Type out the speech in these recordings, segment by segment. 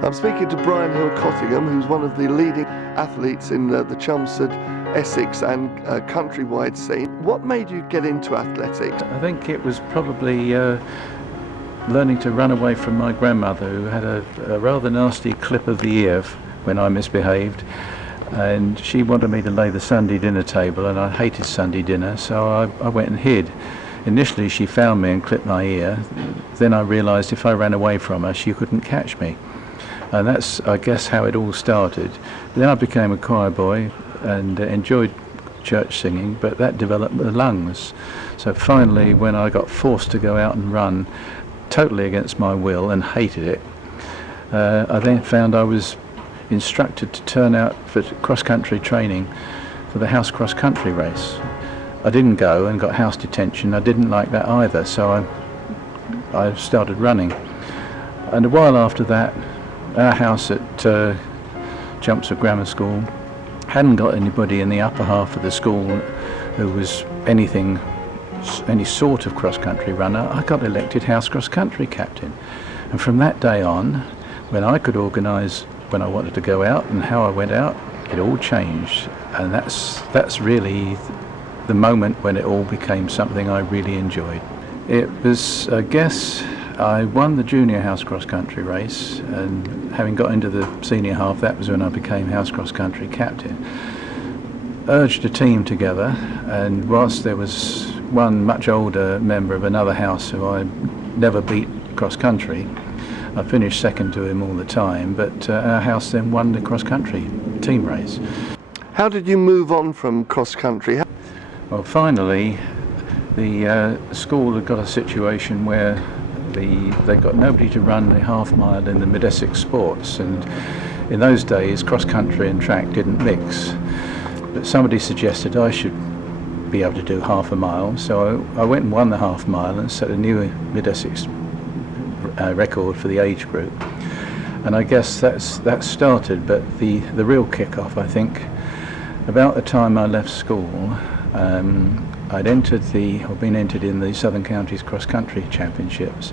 I'm speaking to Brian Hill-Cottingham, who's one of the leading athletes in the Chelmsford, Essex and countrywide scene. What made you get into athletics? I think it was probably learning to run away from my grandmother, who had a rather nasty clip of the ear when I misbehaved, and she wanted me to lay the Sunday dinner table, and I hated Sunday dinner, so I went and hid. Initially she found me and clipped my ear. Then I realised if I ran away from her she couldn't catch me, and that's, I guess, how it all started. Then I became a choir boy and enjoyed church singing, but that developed the lungs. So finally, when I got forced to go out and run totally against my will and hated it, I then found I was instructed to turn out for cross-country training for the house cross-country race. I didn't go and got house detention. I didn't like that either, so I started running. And a while after that, our house at Chelmsford Grammar School hadn't got anybody in the upper half of the school who was any sort of cross-country runner. I got elected house cross-country captain, and from that day on, when I could organise when I wanted to go out and how I went out, it all changed. And that's really the moment when it all became something I really enjoyed. It was, I guess, I won the junior house cross-country race, and having got into the senior half, that was when I became house cross-country captain. Urged a team together, and whilst there was one much older member of another house who I never beat cross-country, I finished second to him all the time, but our house then won the cross-country team race. How did you move on from cross-country? Well, finally, the school had got a situation where they got nobody to run the half mile in the Mid-Essex sports, and in those days cross-country and track didn't mix. But somebody suggested I should be able to do half a mile, so I went and won the half mile and set a new Mid-Essex record for the age group. And I guess that started, but the real kick-off, I think, about the time I left school, I'd been entered in the Southern Counties Cross-Country Championships,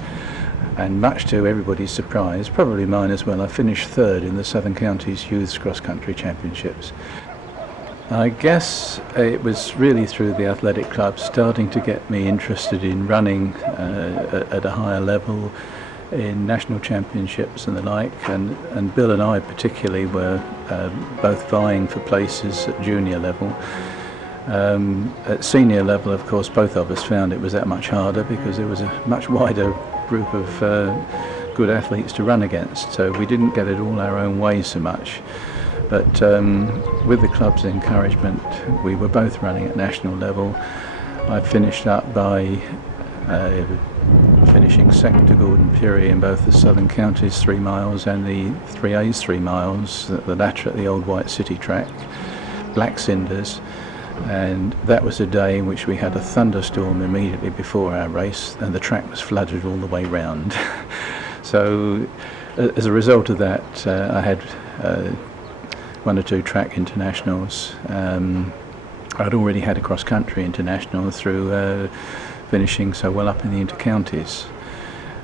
and much to everybody's surprise, probably mine as well, I finished third in the Southern Counties Youths Cross-Country Championships. I guess it was really through the athletic club starting to get me interested in running at a higher level, in national championships and the like, and Bill and I particularly were both vying for places at junior level. At senior level, of course, both of us found it was that much harder because there was a much wider group of good athletes to run against, so we didn't get it all our own way so much. But with the club's encouragement, we were both running at national level. I finished up by finishing second to Gordon Peary in both the Southern Counties 3 miles and the 3A's 3 miles, the latter at the Old White City track, black cinders. And that was a day in which we had a thunderstorm immediately before our race, and the track was flooded all the way round. So as a result of that, I had 1 or 2 track internationals. I'd already had a cross-country international through finishing so well up in the intercounties.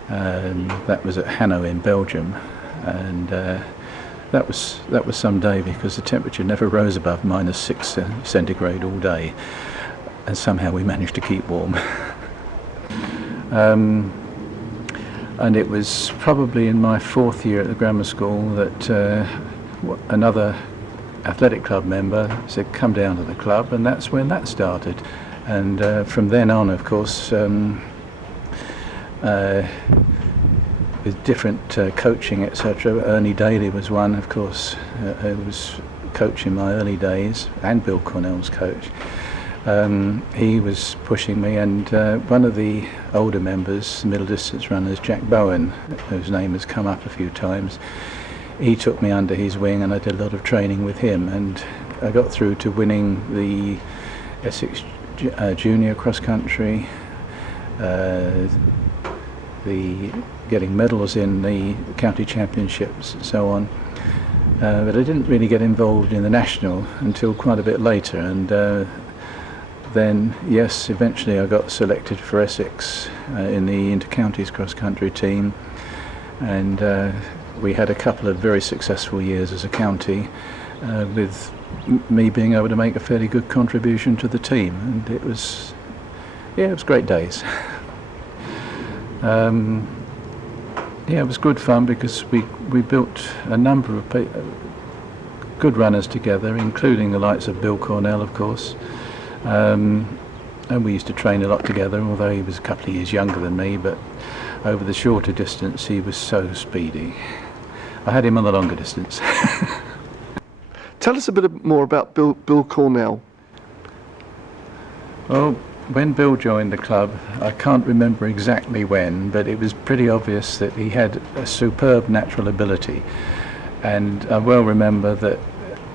That was at Hanau in Belgium, and that was some day, because the temperature never rose above -6 centigrade all day, and somehow we managed to keep warm. And it was probably in my 4th year at the grammar school that another athletic club member said, "Come down to the club," and that's when that started. And from then on, of course, with different coaching, etc. Ernie Daly was one, of course, who was coach in my early days, and Bill Cornell's coach. He was pushing me, and one of the older members, middle distance runners, Jack Bowen, whose name has come up a few times, he took me under his wing, and I did a lot of training with him, and I got through to winning the Essex junior cross country, getting medals in the county championships and so on, but I didn't really get involved in the national until quite a bit later, and then yes, eventually I got selected for Essex in the inter-counties cross-country team, and we had a couple of very successful years as a county, with me being able to make a fairly good contribution to the team, and it was great days. It was good fun because we built a number of good runners together, including the likes of Bill Cornell, of course. And we used to train a lot together, although he was a couple of years younger than me, but over the shorter distance he was so speedy. I had him on the longer distance. Tell us a bit more about Bill Cornell. Well, when Bill joined the club, I can't remember exactly when, but it was pretty obvious that he had a superb natural ability. And I well remember that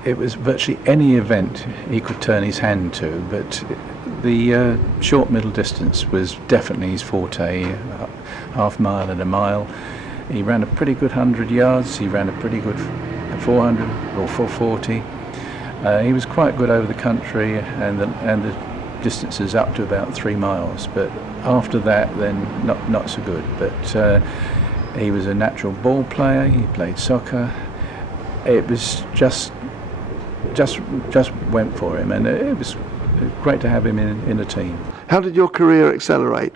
it was virtually any event he could turn his hand to, but the short middle distance was definitely his forte, half mile and a mile. He ran a pretty good 100 yards, he ran a pretty good 400 or 440. He was quite good over the country and the distances up to about 3 miles, but after that then not so good. But he was a natural ball player, he played soccer. It was just went for him, and it was great to have him in a team. How did your career accelerate?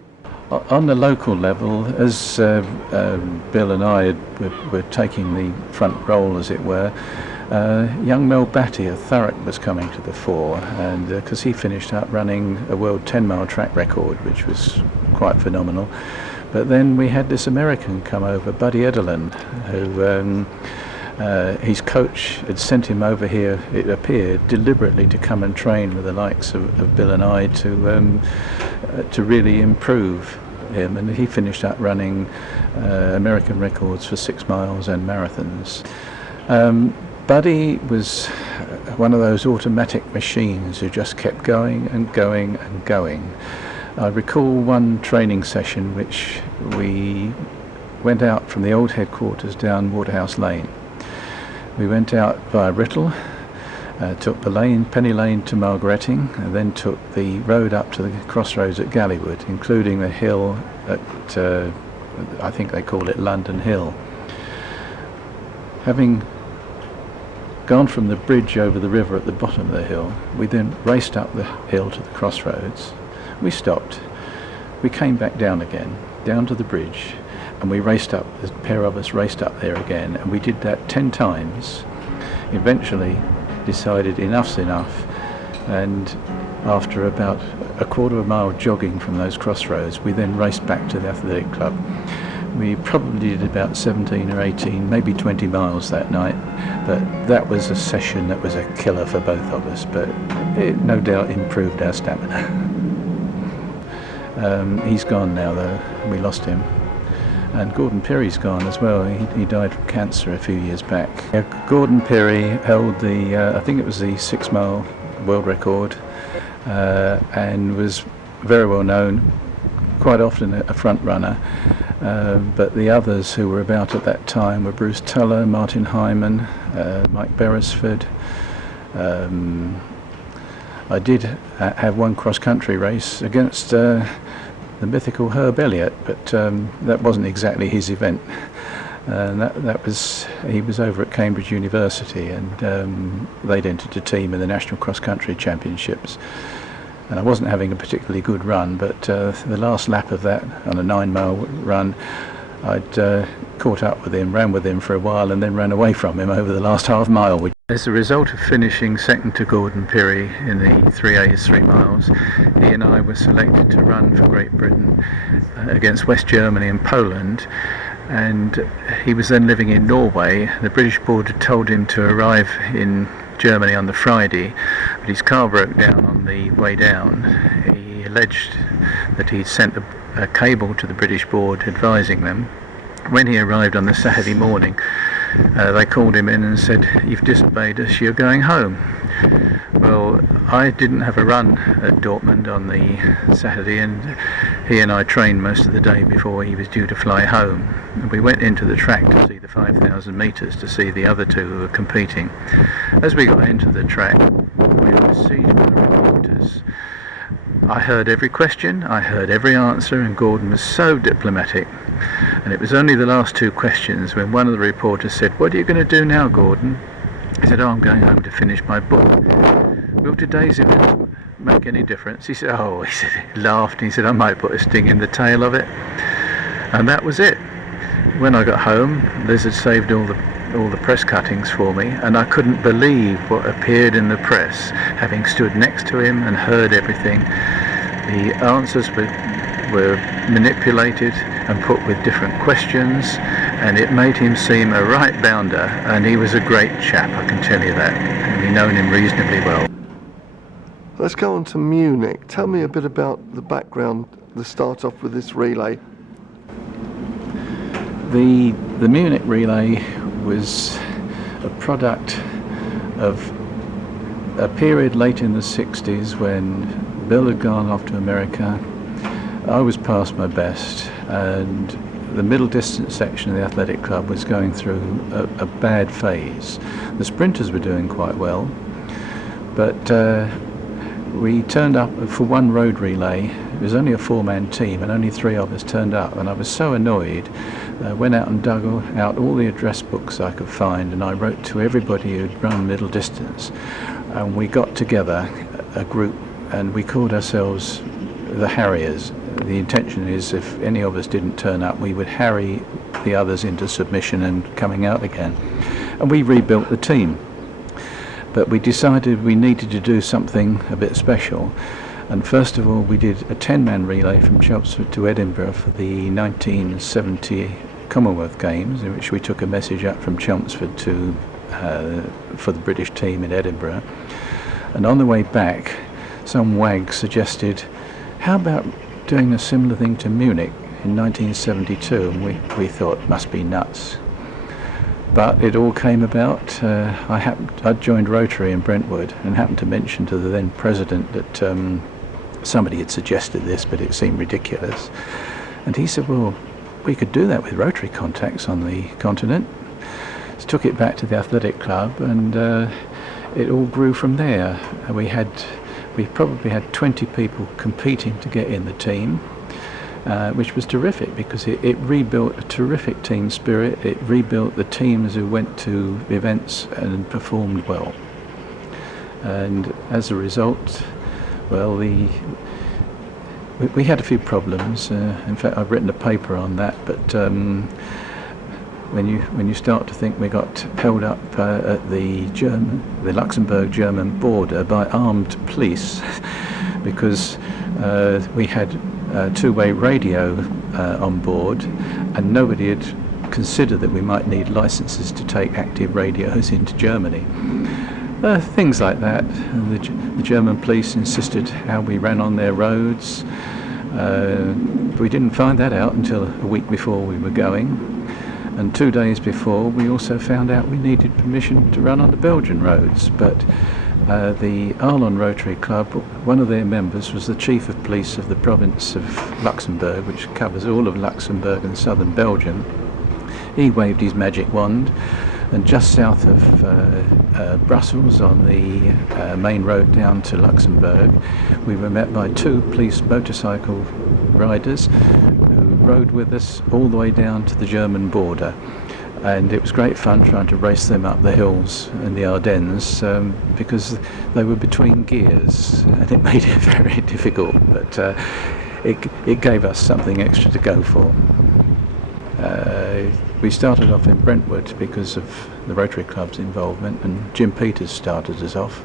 On the local level, as Bill and I were taking the front role, as it were, young Mel Batty of Thurrock was coming to the fore, and because he finished up running a world 10-mile track record, which was quite phenomenal. But then we had this American come over, Buddy Edelen, who his coach had sent him over here, it appeared, deliberately to come and train with the likes of Bill and I to really improve him, and he finished up running American records for 6 miles and marathons. Buddy was one of those automatic machines who just kept going and going and going. I recall one training session which we went out from the old headquarters down Waterhouse Lane. We went out via Writtle, took the lane, Penny Lane to Margaretting, and then took the road up to the crossroads at Gallywood, including the hill at, I think they call it London Hill. Having gone from the bridge over the river at the bottom of the hill, we then raced up the hill to the crossroads. We stopped, we came back down again, down to the bridge, and we raced up, the pair of us raced up there again, and we did that 10 times. Eventually decided enough's enough, and after about a quarter of a mile jogging from those crossroads, we then raced back to the athletic club. We probably did about 17 or 18, maybe 20 miles that night, but that was a session that was a killer for both of us, but it no doubt improved our stamina. He's gone now though, we lost him. And Gordon Perry's gone as well. He died from cancer a few years back. Gordon Perry held the, I think it was the 6-mile world record, and was very well known, quite often a front runner. But the others who were about at that time were Bruce Tuller, Martin Hyman, Mike Beresford. I did have one cross-country race against the mythical Herb Elliott, but that wasn't exactly his event. He was over at Cambridge University, and they'd entered a team in the National Cross Country Championships. And I wasn't having a particularly good run, but the last lap of that, on a 9-mile run, I'd caught up with him, ran with him for a while, and then ran away from him over the last half mile. As a result of finishing second to Gordon Perry in the 3A's 3 miles, he and I were selected to run for Great Britain against West Germany and Poland, and he was then living in Norway. The British board had told him to arrive in Germany on the Friday, but his car broke down on the way down. He alleged that he'd sent a cable to the British board advising them. When he arrived on the Saturday morning, they called him in and said, "You've disobeyed us, you're going home." Well, I didn't have a run at Dortmund on the Saturday, and he and I trained most of the day before he was due to fly home. We went into the track to see the 5,000 metres to see the other two who were competing. As we got into the track, we were besieged by reporters. I heard every question, I heard every answer, and Gordon was so diplomatic. And it was only the last two questions when one of the reporters said, "What are you going to do now, Gordon?" I said, "Oh, I'm going home to finish my book." "Will today's event make any difference?" He said, "Oh," he said, he laughed, and he said, "I might put a sting in the tail of it." And that was it. When I got home, Liz had saved all the press cuttings for me, and I couldn't believe what appeared in the press, having stood next to him and heard everything. The answers were manipulated and put with different questions, and it made him seem a right bounder, and he was a great chap, I can tell you that. And we've known him reasonably well. Let's go on to Munich. Tell me a bit about the background, the start off with this relay. The Munich relay was a product of a period late in the 60s when Bill had gone off to America. I was past my best, and the middle distance section of the athletic club was going through a bad phase. The sprinters were doing quite well, but we turned up for one road relay. It was only a four-man team, and only three of us turned up, and I was so annoyed. I went out and dug out all the address books I could find, and I wrote to everybody who'd run middle distance, and we got together a group, and we called ourselves the Harriers. The intention is if any of us didn't turn up, we would harry the others into submission and coming out again. And we rebuilt the team. But we decided we needed to do something a bit special. And first of all, we did a 10-man relay from Chelmsford to Edinburgh for the 1970 Commonwealth Games, in which we took a message up from Chelmsford to for the British team in Edinburgh. And on the way back, some wag suggested, how about doing a similar thing to Munich in 1972? And we thought, must be nuts. But it all came about. I'd joined Rotary in Brentwood and happened to mention to the then president that somebody had suggested this, but it seemed ridiculous. And he said, well, we could do that with Rotary contacts on the continent. So took it back to the athletic club, and it all grew from there. We probably had 20 people competing to get in the team. Which was terrific because it rebuilt a terrific team spirit. It rebuilt the teams who went to events and performed well. And as a result, well, we had a few problems. In fact, I've written a paper on that. But when you start to think we got held up at the Luxembourg German border by armed police because we had two-way radio on board, and nobody had considered that we might need licenses to take active radios into Germany. Things like that. And the German police insisted how we ran on their roads. We didn't find that out until a week before we were going, and 2 days before we also found out we needed permission to run on the Belgian roads. But the Arlon Rotary Club, one of their members was the Chief of Police of the province of Luxembourg, which covers all of Luxembourg and southern Belgium. He waved his magic wand, and just south of Brussels on the main road down to Luxembourg, we were met by two police motorcycle riders who rode with us all the way down to the German border. And it was great fun trying to race them up the hills in the Ardennes because they were between gears, and it made it very difficult, but it gave us something extra to go for. We started off in Brentwood because of the Rotary Club's involvement, and Jim Peters started us off.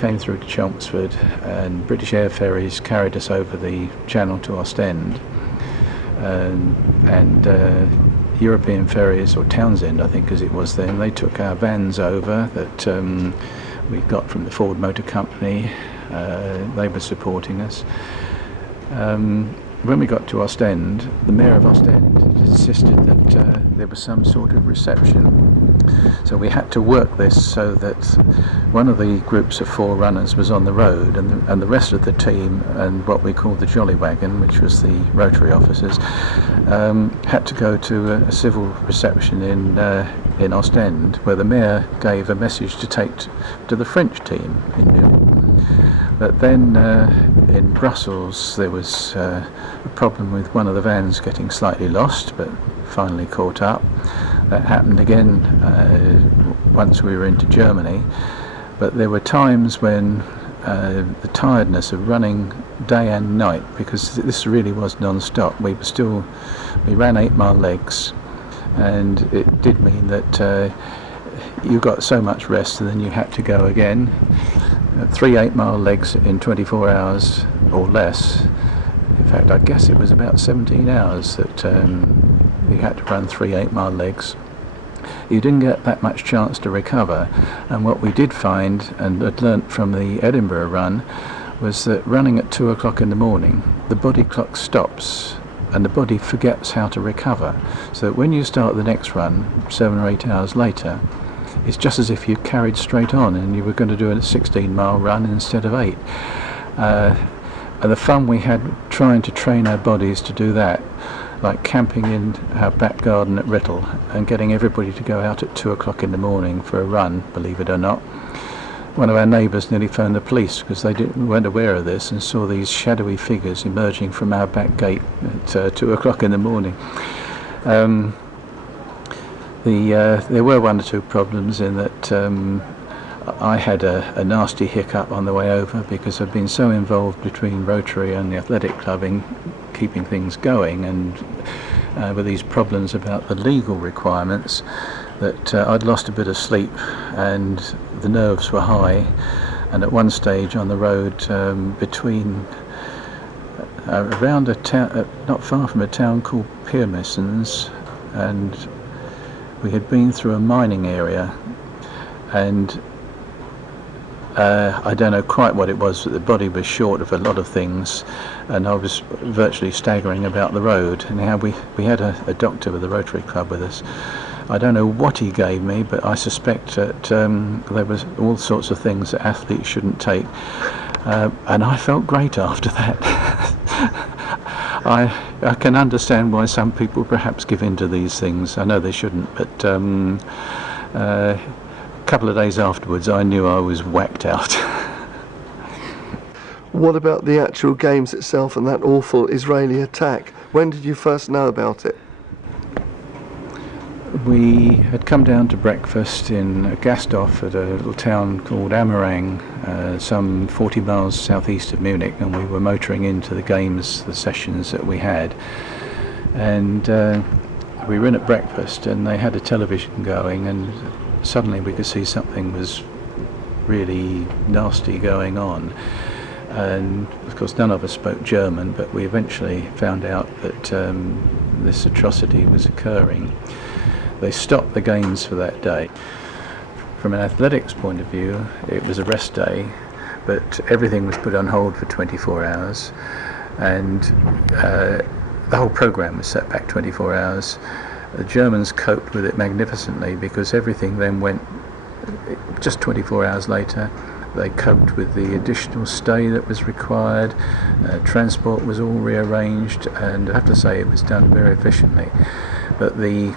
Came through to Chelmsford, and British Air Ferries carried us over the channel to Ostend, and European Ferries, or Townsend I think as it was then, they took our vans over that we got from the Ford Motor Company. They were supporting us. When we got to Ostend, the Mayor of Ostend insisted that there was some sort of reception. So we had to work this so that one of the groups of four runners was on the road, and the rest of the team and what we called the Jolly Wagon, which was the Rotary officers, had to go to a civil reception in Ostend, where the Mayor gave a message to take to the French team in Munich. But then in Brussels there was a problem with one of the vans getting slightly lost, but finally caught up. That happened again once we were into Germany, but there were times when the tiredness of running day and night, because this really was non-stop. We ran 8-mile legs, and it did mean that you got so much rest and then you had to go again. 3 8-mile legs in 24 hours or less. In fact, I guess it was about 17 hours that you had to run 3 8-mile legs. You didn't get that much chance to recover, and what we did find, and had learnt from the Edinburgh run, was that running at 2 o'clock in the morning, the body clock stops and the body forgets how to recover, so that when you start the next run 7 or 8 hours later, it's just as if you carried straight on and you were going to do a 16-mile run instead of 8. And the fun we had trying to train our bodies to do that, like camping in our back garden at Riddle and getting everybody to go out at 2 o'clock in the morning for a run, believe it or not. One of our neighbours nearly phoned the police because they weren't aware of this and saw these shadowy figures emerging from our back gate at 2 o'clock in the morning. There were 1 or 2 problems in that I had a nasty hiccup on the way over, because I've been so involved between Rotary and the athletic club in keeping things going, and with these problems about the legal requirements, that I'd lost a bit of sleep and the nerves were high. And at one stage on the road between around a town not far from a town called Piermessens, and we had been through a mining area, and I don't know quite what it was, but the body was short of a lot of things, and I was virtually staggering about the road. And now we had a doctor with the Rotary Club with us. I don't know what he gave me, but I suspect that there was all sorts of things that athletes shouldn't take, and I felt great after that. I can understand why some people perhaps give in to these things. I know they shouldn't, but a couple of days afterwards I knew I was whacked out. What about the actual games itself and that awful Israeli attack? When did you first know about it? We had come down to breakfast in Gastoff at a little town called Amerang, some 40 miles southeast of Munich, and we were motoring into the games, the sessions that we had. And we were in at breakfast and they had a television going, and suddenly we could see something was really nasty going on. And of course none of us spoke German, but we eventually found out that this atrocity was occurring. They stopped the games for that day. From an athletics point of view, it was a rest day, but everything was put on hold for 24 hours, and the whole programme was set back 24 hours. The Germans coped with it magnificently, because everything then went, just 24 hours later, they coped with the additional stay that was required. Transport was all rearranged, and I have to say it was done very efficiently. But the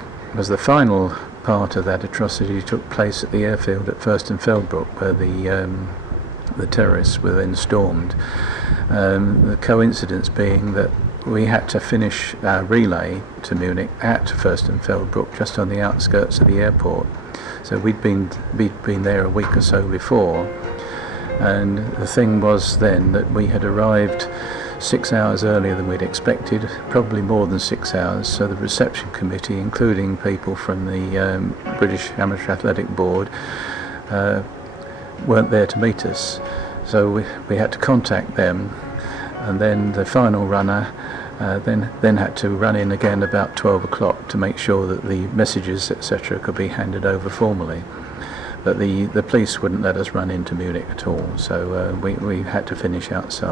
final part of that atrocity took place at the airfield at Fürstenfeldbruck, where the terrorists were then stormed. The coincidence being that we had to finish our relay to Munich at Fürstenfeldbruck, just on the outskirts of the airport. So we'd been there a week or so before, and the thing was then that we had arrived 6 hours earlier than we'd expected, probably more than 6 hours. So the reception committee, including people from the British Amateur Athletic Board, weren't there to meet us. So we had to contact them, and then the final runner then had to run in again about 12 o'clock to make sure that the messages, etc., could be handed over formally. But the police wouldn't let us run into Munich at all, so we had to finish outside.